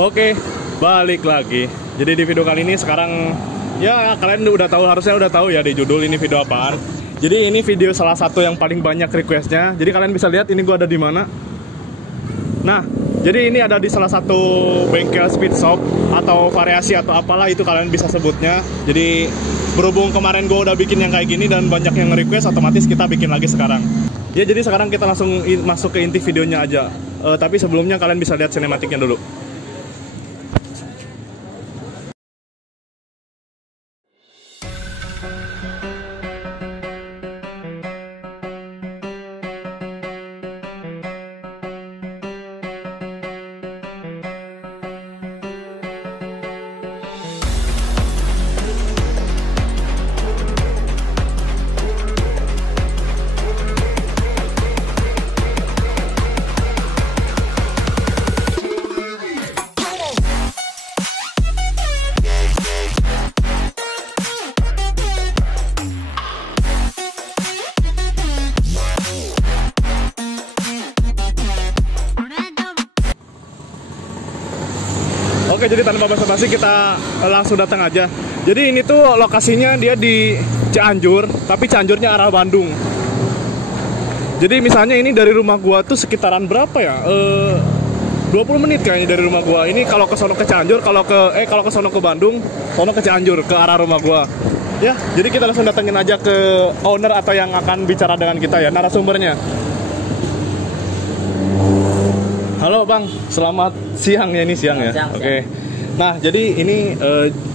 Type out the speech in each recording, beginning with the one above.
Oke, balik lagi. Jadi di video kali ini sekarang ya kalian harusnya udah tahu ya di judul ini video apaan. Jadi ini video salah satu yang paling banyak requestnya. Jadi kalian bisa lihat ini gua ada di mana. Nah, jadi ini ada di salah satu bengkel speed shop atau variasi atau apalah itu kalian bisa sebutnya. Jadi berhubung kemarin gue udah bikin yang kayak gini dan banyak yang request, otomatis kita bikin lagi sekarang. Ya jadi sekarang kita langsung masuk ke inti videonya aja. Tapi sebelumnya kalian bisa lihat sinematiknya dulu. Oke, jadi tanpa basa-basi kita langsung datang aja. Jadi ini tuh lokasinya dia di Cianjur, tapi Cianjurnya arah Bandung. Jadi misalnya ini dari rumah gua tuh sekitaran berapa ya? 20 menit kayaknya dari rumah gua. Ini kalau ke sono ke Cianjur, kalau ke sono ke Bandung, sono ke Cianjur ke arah rumah gua. Ya, jadi kita langsung datengin aja ke owner atau yang akan bicara dengan kita ya, narasumbernya. Halo Bang, selamat siang ya, ini siang ya. Oke. Nah, jadi ini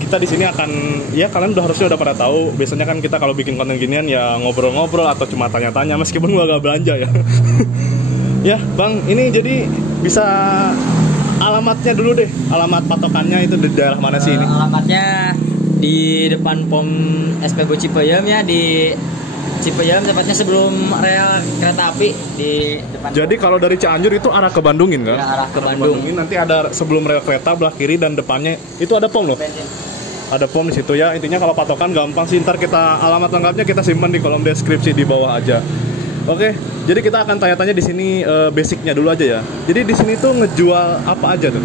kita di sini akan ya kalian harusnya udah pada tahu. Biasanya kan kita kalau bikin konten ginian ya ngobrol-ngobrol atau cuma tanya-tanya meskipun gua gak belanja ya. Ya, Bang, ini jadi bisa alamatnya dulu deh. Alamat patokannya itu di daerah mana sih ini? Alamatnya di depan POM SPBU Cipayam ya, di Cipayam, tepatnya sebelum rel kereta api di depan. Jadi kalau dari Cianjur itu arah ke Bandungin kan? Ya, arah ke Bandung. Nanti ada sebelum rel kereta belah kiri dan depannya itu ada POM loh. Ada POM di situ ya. Intinya kalau patokan gampang sih, ntar kita alamat lengkapnya kita simpan di kolom deskripsi di bawah aja. Oke, jadi kita akan tanya-tanya di sini basicnya dulu aja ya. Jadi di sini tuh ngejual apa aja tuh?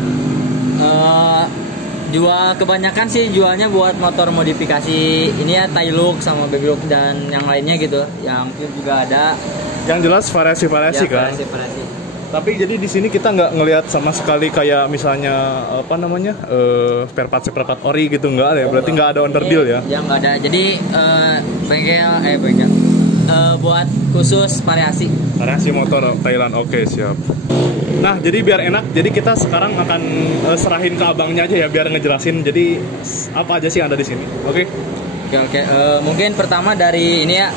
Jual kebanyakan sih jualnya buat motor modifikasi ini ya, Tailuk sama Babylook dan yang lainnya gitu. Yang juga ada. Yang jelas variasi-variasi ya, kan. Variasi. Tapi jadi di sini kita nggak ngelihat sama sekali kayak misalnya apa namanya spare part ori gitu, nggak ada ya. Berarti nggak ada underdeal ya? Ya nggak ada. Jadi bengkel buat khusus variasi. Variasi motor Thailand. Oke, siap. Nah, jadi biar enak, jadi kita sekarang akan serahin ke abangnya aja ya, biar ngejelasin. Jadi apa aja sih yang ada di sini? Oke. Mungkin pertama dari ini ya,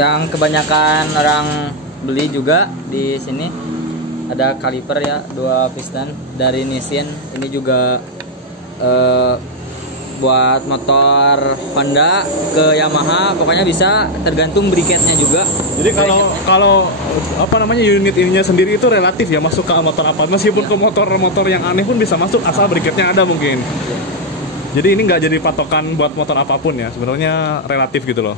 yang kebanyakan orang beli juga di sini ada kaliper ya, 2 piston dari Nissin. Ini juga buat motor Honda ke Yamaha, pokoknya bisa, tergantung briketnya juga. Jadi kalau apa namanya unit ininya sendiri itu relatif ya, masuk ke motor apa, meskipun ke motor-motor yang aneh pun bisa masuk asal briketnya ada mungkin. Jadi ini nggak jadi patokan buat motor apapun ya, sebenarnya relatif gitu loh.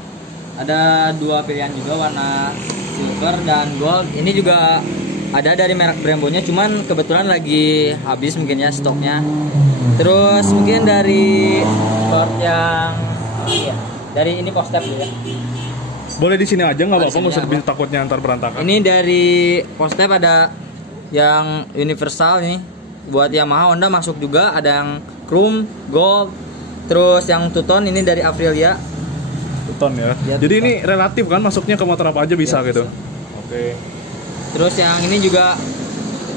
Ada 2 pilihan juga, warna silver dan gold. Ini juga ada dari merek Brembo-nya, cuman kebetulan lagi habis mungkin ya stoknya. Terus mungkin dari part yang dari ini post step ya. Boleh di sini aja nggak apa-apa, nggak usah takutnya antar berantakan. Ini dari post step ada yang universal nih, buat Yamaha, Honda masuk juga, ada yang chrome, gold. Terus yang two-tone ini dari Aprilia. Two-tone ya. Jadi ini relatif kan, masuknya ke motor apa aja bisa ya, gitu. Oke. Terus yang ini juga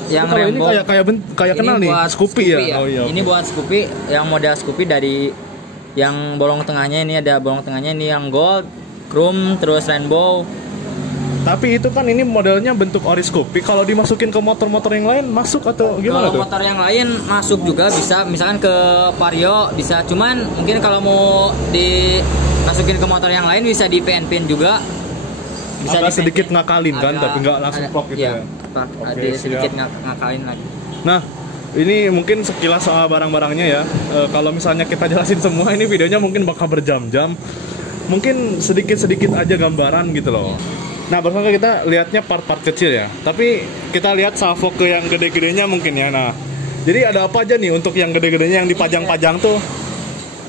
yang Rainbow. Ini kayak kenal nih, Scoopy ya. Oh, iya, ini buat Scoopy, yang model Scoopy dari yang bolong tengahnya, ini ada bolong tengahnya, ini yang gold, chrome, terus rainbow. Tapi itu kan ini modelnya bentuk ori Scoopy. Kalau dimasukin ke motor-motor yang lain masuk atau gimana tuh? Kalau motor yang lain masuk juga bisa, misalkan ke Vario bisa. Cuman mungkin kalau mau dimasukin ke motor yang lain bisa di PNPin juga. Bisa sedikit ngakalin kan, tapi nggak langsung plok gitu ya. Ada sedikit ngakalin lagi. Nah, ini mungkin sekilas soal barang-barangnya ya. Kalau misalnya kita jelasin semua, ini videonya mungkin bakal berjam-jam. Mungkin sedikit-sedikit aja gambaran gitu loh. Nah, barusan kita lihatnya part-part kecil ya. Tapi kita lihat salvo ke yang gede-gedenya mungkin ya. Nah, Jadi ada apa aja nih untuk yang gede-gedenya yang dipajang-pajang tuh?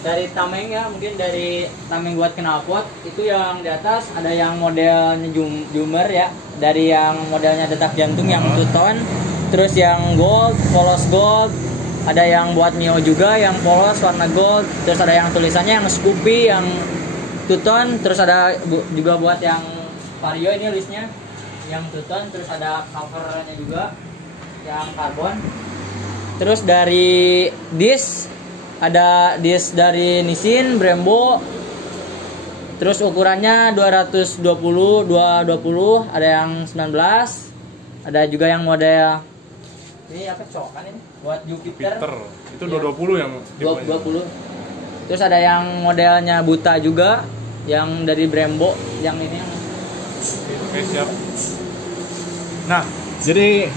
Dari tameng ya, mungkin dari tameng buat knalpot itu yang di atas ada yang modelnya Jummer ya, dari yang modelnya detak jantung yang two-tone, terus yang gold, polos gold, ada yang buat Mio juga yang polos warna gold, terus ada yang tulisannya yang Scoopy yang two-tone, terus ada juga buat yang Vario ini listnya yang two-tone, terus ada covernya juga yang karbon. Terus dari disk ada disk dari Nissin, Brembo. Terus ukurannya 220, 220, ada yang 19. Ada juga yang model ini apa cokan ini buat Jupiter. Itu 220 yang 20. Terus ada yang modelnya Buta juga yang dari Brembo yang ini yang Oke, siap. Nah, jadi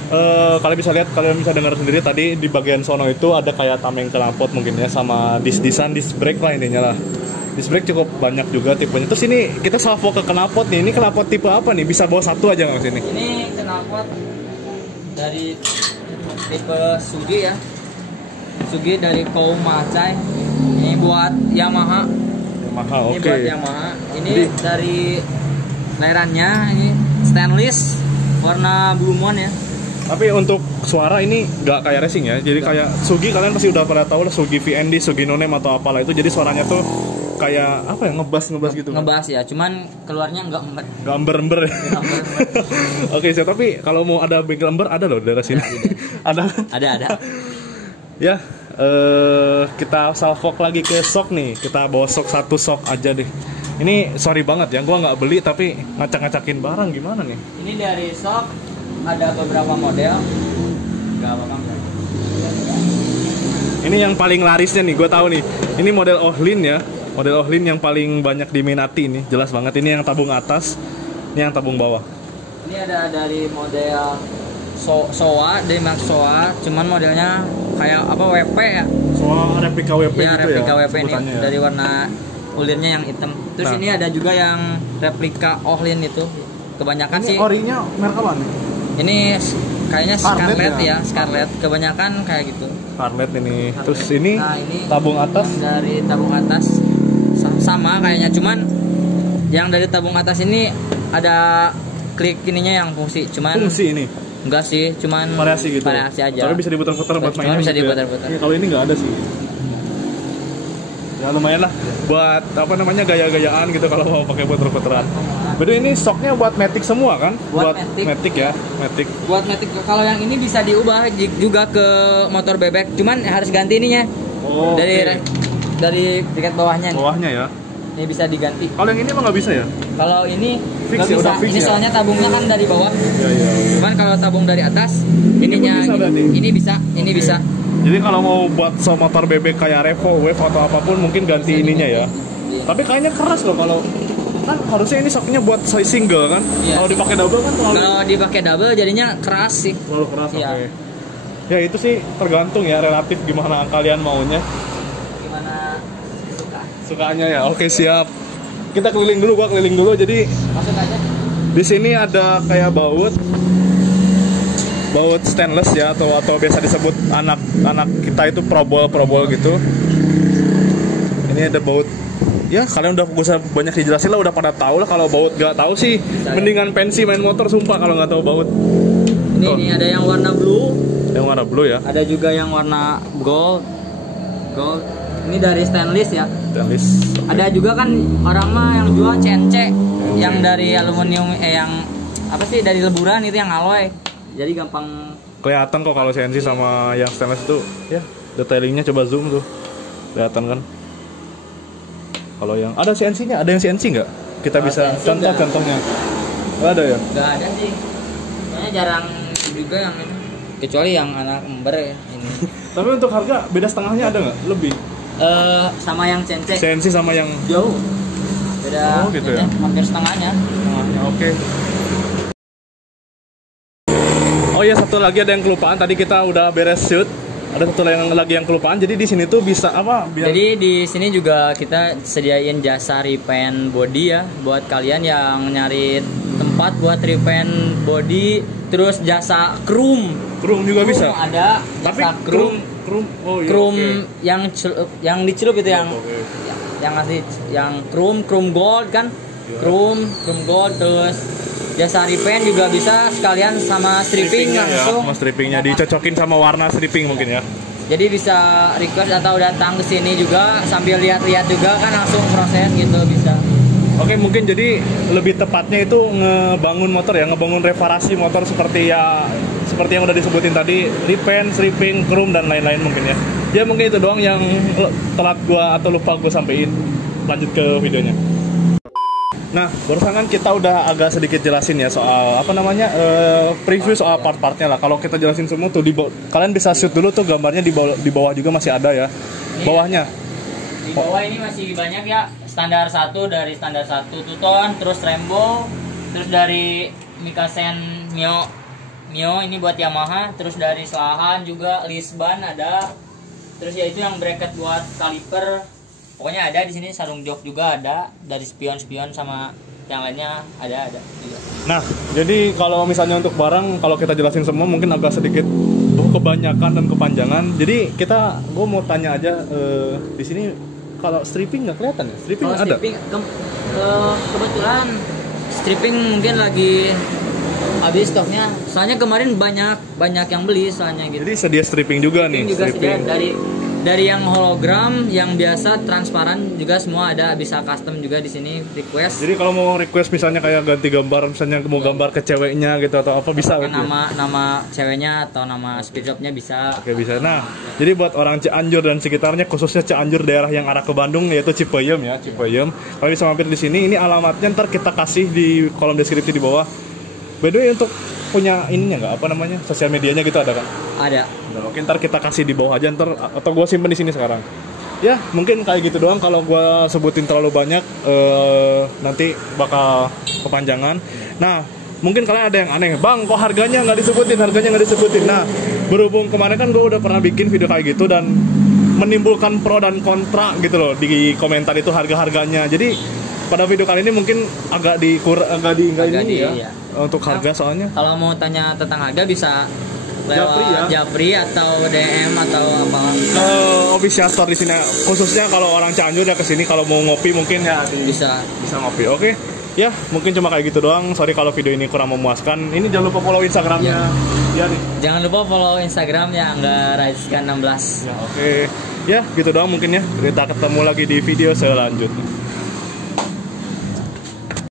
kalian bisa dengar sendiri tadi di bagian sono itu ada kayak tameng knalpot mungkin ya, sama disc brake lah intinya lah. Disc brake cukup banyak juga tipenya. Terus ini kita salvo ke knalpot nih. Ini knalpot tipe apa nih? Bisa bawa satu aja nggak sini? Ini knalpot dari tipe Sugi ya. Sugi dari Komatsu. Ini buat Yamaha. Mahal, Ini oke. buat Yamaha. Ini dari layarnya ini stainless warna Blue Moon ya. Tapi untuk suara ini nggak kayak racing ya. Jadi kayak Sugi, kalian pasti udah pada tahu lah Sugi VND, Sugi Nonem atau apalah itu. Jadi suaranya tuh kayak apa ya, ngebas gitu. Ngebas ya, cuman keluarnya nggak ember ya. Oke, siap. Tapi kalau mau ada bengkel ember ada loh daerah sini. Ada. Ya, kita salvok lagi ke sok nih. Kita bawa sok satu sok aja deh. Ini sorry banget ya, gua nggak beli tapi ngacak-ngacakin barang gimana nih? Ini dari Sok ada beberapa model. Nggak apa-apa. Ini yang paling larisnya nih, gue tahu nih. Ini model Ohlin ya, model Ohlin yang paling banyak diminati ini, jelas banget. Ini yang tabung atas, ini yang tabung bawah. Ini ada dari model Soa, dari Max Soa, cuman modelnya kayak apa WP ya? Soal replika WP Ya, gitu replika ya, WP ini sebutannya ya. dari warna ulirnya yang hitam. Terus Nah. ini ada juga yang replika Ohlin itu. Kebanyakan Ini sih orinya merek apa nih? ini kayaknya Scarlett Scarlett ya? ya, Scarlett. Kebanyakan kayak gitu. Scarlett ini. Terus ini, Nah, ini tabung atas. yang dari tabung atas sama kayaknya, cuman yang dari tabung atas ini ada klik ininya yang fungsi, cuman Fungsi ini enggak sih, cuman variasi gitu. variasi aja. Soalnya bisa diputar-putar buat Cuma mainan bisa gitu ya. diputar-putar. Ini kalau ini nggak ada sih. Ya lumayan lah buat apa namanya gaya-gayaan gitu kalau mau pakai puter-puteran. Berarti ini stoknya buat Matic semua kan? Buat Matic. Matic ya, Matic. Buat Matic kalau yang ini bisa diubah juga ke motor bebek, cuman harus ganti ininya. Oh, dari oke. dari tiket bawahnya nih. Bawahnya ya. Ini bisa diganti. Kalau yang ini mah nggak bisa ya? Kalau ini Fix nggak ya, bisa. udah fix Ini ya? soalnya tabungnya kan dari bawah. Iya. Cuman kalau tabung dari atas, Ini ininya pun bisa berarti? ini bisa, ini Oke. bisa. Jadi kalau mau buat motor bebek kayak Revo, Wave atau apapun mungkin ganti Bisa ininya ya. Iya. Tapi kayaknya keras loh kalau kan harusnya ini stoknya buat size single kan. Iya. Kalau dipakai double kan terlalu Kalau dipakai double jadinya keras sih. keras. Iya. Oke. Ya itu sih tergantung ya, relatif gimana kalian maunya. Gimana suka. Sukanya ya. Oke, siap. Kita keliling dulu, gua keliling dulu. Jadi Masuk aja. di sini ada kayak baut stainless ya, atau biasa disebut anak kita itu probol gitu. Ini ada baut. Ya kalian udah gak usah banyak dijelasin lah, udah pada tahu lah. Kalau baut gak tahu sih mendingan pensi main motor sumpah kalau nggak tahu baut. Ini ada yang warna blue, Yang warna blue ya. ada juga yang warna gold. Ini dari stainless ya. Stainless. Ada juga kan orang mah yang jual CNC yang dari aluminium yang apa sih, dari leburan itu yang alloy. Jadi gampang Kelihatan kok kalau CNC sama yang stainless itu ya, detailingnya coba zoom tuh. Kelihatan kan? Kalau yang ada CNC-nya, ada yang CNC nggak? Kita Kalau bisa CNC contohnya. Nggak ada ya? nggak ada sih. Kayaknya jarang juga yang ini. Kecuali yang anak ember ya ini. Tapi untuk harga beda setengahnya ada nggak? Lebih? Sama yang CNC CNC sama yang jauh. Beda Oh, gitu ya? hampir setengahnya. Oke. Oh ya, satu lagi ada yang kelupaan. Tadi kita udah beres shoot. Ada satu lagi yang kelupaan. Jadi di sini tuh bisa apa? Jadi di sini juga kita sediain jasa repaint body ya buat kalian yang nyari tempat buat repaint body, terus jasa chrome Chrome juga bisa. Ada. Tapi bisa chrome oh iya. Chrome oke. yang dicelup itu yang Oke. yang ngasih yang chrome gold kan. Iya. Chrome gold, terus jasa repaint juga bisa sekalian sama stripping Strippingnya ya, langsung. sama strippingnya dicocokin sama warna stripping mungkin ya. Jadi bisa request atau datang ke sini juga sambil lihat-lihat juga kan, langsung proses gitu bisa. Oke, mungkin jadi lebih tepatnya itu ngebangun motor ya, ngebangun reparasi motor seperti yang udah disebutin tadi, repaint, stripping, chrome dan lain-lain mungkin ya. Ya mungkin itu doang yang telat gua atau lupa gua sampein. Lanjut ke videonya. Nah, barusan kan kita udah agak sedikit jelasin ya soal preview soal part-partnya lah. Kalau kita jelasin semua tuh kalian bisa shoot dulu tuh gambarnya di bawah juga masih ada ya. Bawahnya. Di bawah ini masih banyak ya, standar 1 dari standar 1 two-tone, terus Rainbow, terus dari Mikasen Mio ini buat Yamaha, terus dari Selahan juga Lisban ada. Terus ya itu yang bracket buat kaliper. Pokoknya ada di sini, sarung jok juga ada, dari spion sama yang lainnya ada juga. Nah, jadi kalau misalnya untuk barang, kalau kita jelasin semua mungkin agak sedikit kebanyakan dan kepanjangan. Jadi gue mau tanya aja di sini kalau stripping nggak kelihatan ya? Stripping Kalau ada? stripping kebetulan stripping mungkin lagi habis stoknya. Soalnya kemarin banyak yang beli soalnya gitu. Jadi sedia stripping juga nih. Juga Stripping. sedia dari yang hologram, yang biasa transparan juga semua ada, bisa custom juga di sini request. Jadi kalau mau request misalnya kayak ganti gambar, misalnya mau gambar ke ceweknya gitu atau apa bisa gitu. Nama ceweknya atau nama speed shopnya bisa. Oke, bisa. Nah, jadi buat orang Cianjur dan sekitarnya, khususnya Cianjur daerah yang arah ke Bandung yaitu Cipayem ya, Cipayem. Kalau bisa mampir di sini, ini alamatnya ntar kita kasih di kolom deskripsi di bawah. By the way, untuk punya ininya nggak sosial medianya gitu ada kan? Ada. Nah, oke, ntar kita kasih di bawah aja ntar, atau gue simpen di sini sekarang. Ya mungkin kayak gitu doang. Kalau gue sebutin terlalu banyak nanti bakal kepanjangan. Nah mungkin kalian ada yang aneh, bang kok harganya nggak disebutin. Nah berhubung kemarin kan gue udah pernah bikin video kayak gitu dan menimbulkan pro dan kontra gitu loh di komentar itu harga-harganya. Jadi pada video kali ini mungkin agak ya untuk harga soalnya. Kalau mau tanya tentang harga bisa Japri ya. Japri atau DM atau apa. Official store di sini khususnya kalau orang Cianjur ya kesini kalau mau ngopi mungkin ya bisa ngopi. Oke. Ya mungkin cuma kayak gitu doang. Sorry kalau video ini kurang memuaskan. Ini jangan lupa follow Instagramnya. Ya nih. Jangan lupa follow Instagramnya Angga Raizkan 16. Ya, oke. Ya gitu doang mungkin ya. Kita ketemu lagi di video selanjutnya.